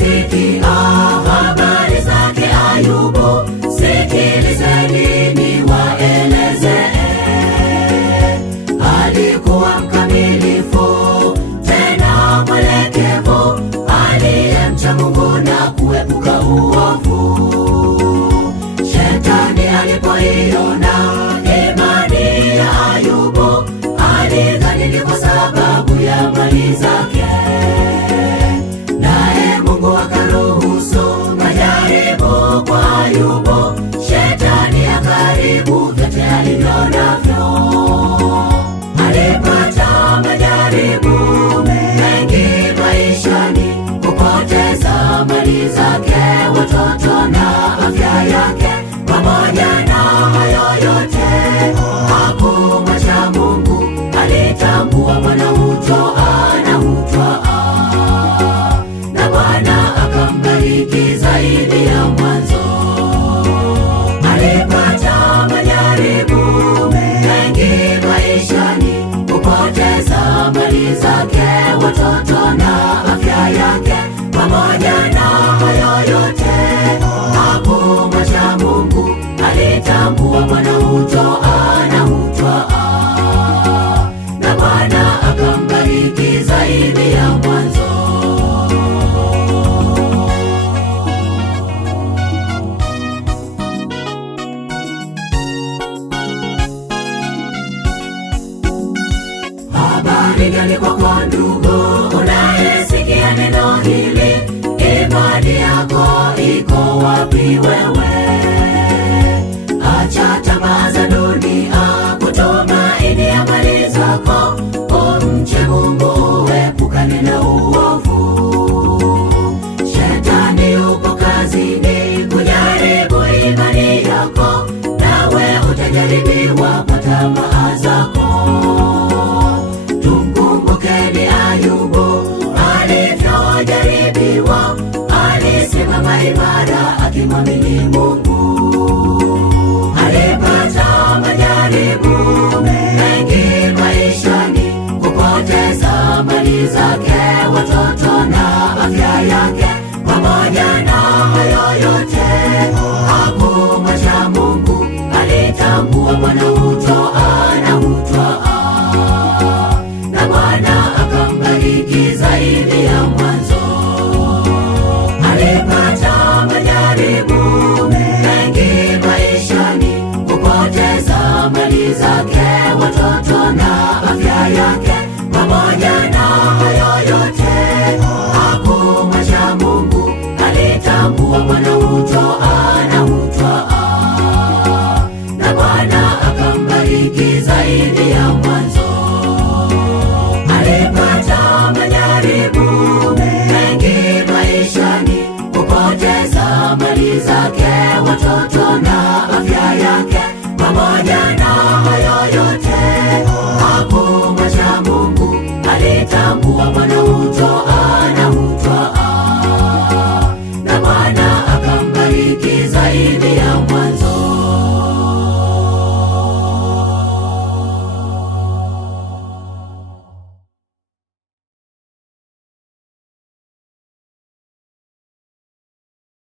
Mmesikia habari zake Ayubu, sikilizeni niwaeleze. Alikuwa mkamilifu tena mwelekevu, aliyemcha Mungu na kuepuka uovu. Shetani alipoiona imani ya Ayubu, alidhani ni kwa sababu ya mali zake, naye Mungu akaruhusu majaribu kwa Ayubu. Shetani akaharibu vyote alivyo navyo. Alipata majaribu mengi maishani, kupoteza mali zake, watoto na afya yake. Pamoja na hayo yote hakumwacha Mungu, alitambua Bwana hutoa na hutwaa, na Bwana akambariki zaidi ya mwanzo. Alipata majaribu mengi maishani, kupoteza mali zake, watoto na afya yake. Pamoja na hayo yote hakumwacha Mungu, alitambua Bwana hutoa na hutwaa, na Bwana akambariki zaidi ya mwanzo. Habari gani kwako ndugu unayesikia neno hili? Imani yako iko wapi wewe? Acha tamaa za dunia, kutumaini ya mali zako, umche Mungu, uepukane na uovu. Shetani yupo kazini kujaribu imani yako, nawe utajaribiwa kwa tamaa zako. Tumkumbukeni Ayubu alivyojaribiwa, alisimama imara akimwamini Mungu. Alipata majaribu mengi maishani, kupoteza mali zake, watoto na afya yake. Pamoja na hayo yote hakumwacha Mungu, alitambua Bwana hutoa na hutwaa, na Bwana akambariki zaidi ya mwanzo. Alipata majaribu mengi maishani, kupoteza mali zake, watoto na afya yake. Pamoja na hayo yote hakumwacha Mungu, alitambua Bwana hutoa na hutwaa, na Bwana akambariki zaidi ya mwanzo. Alipata majaribu mengi maishani, kupoteza mali zake, watoto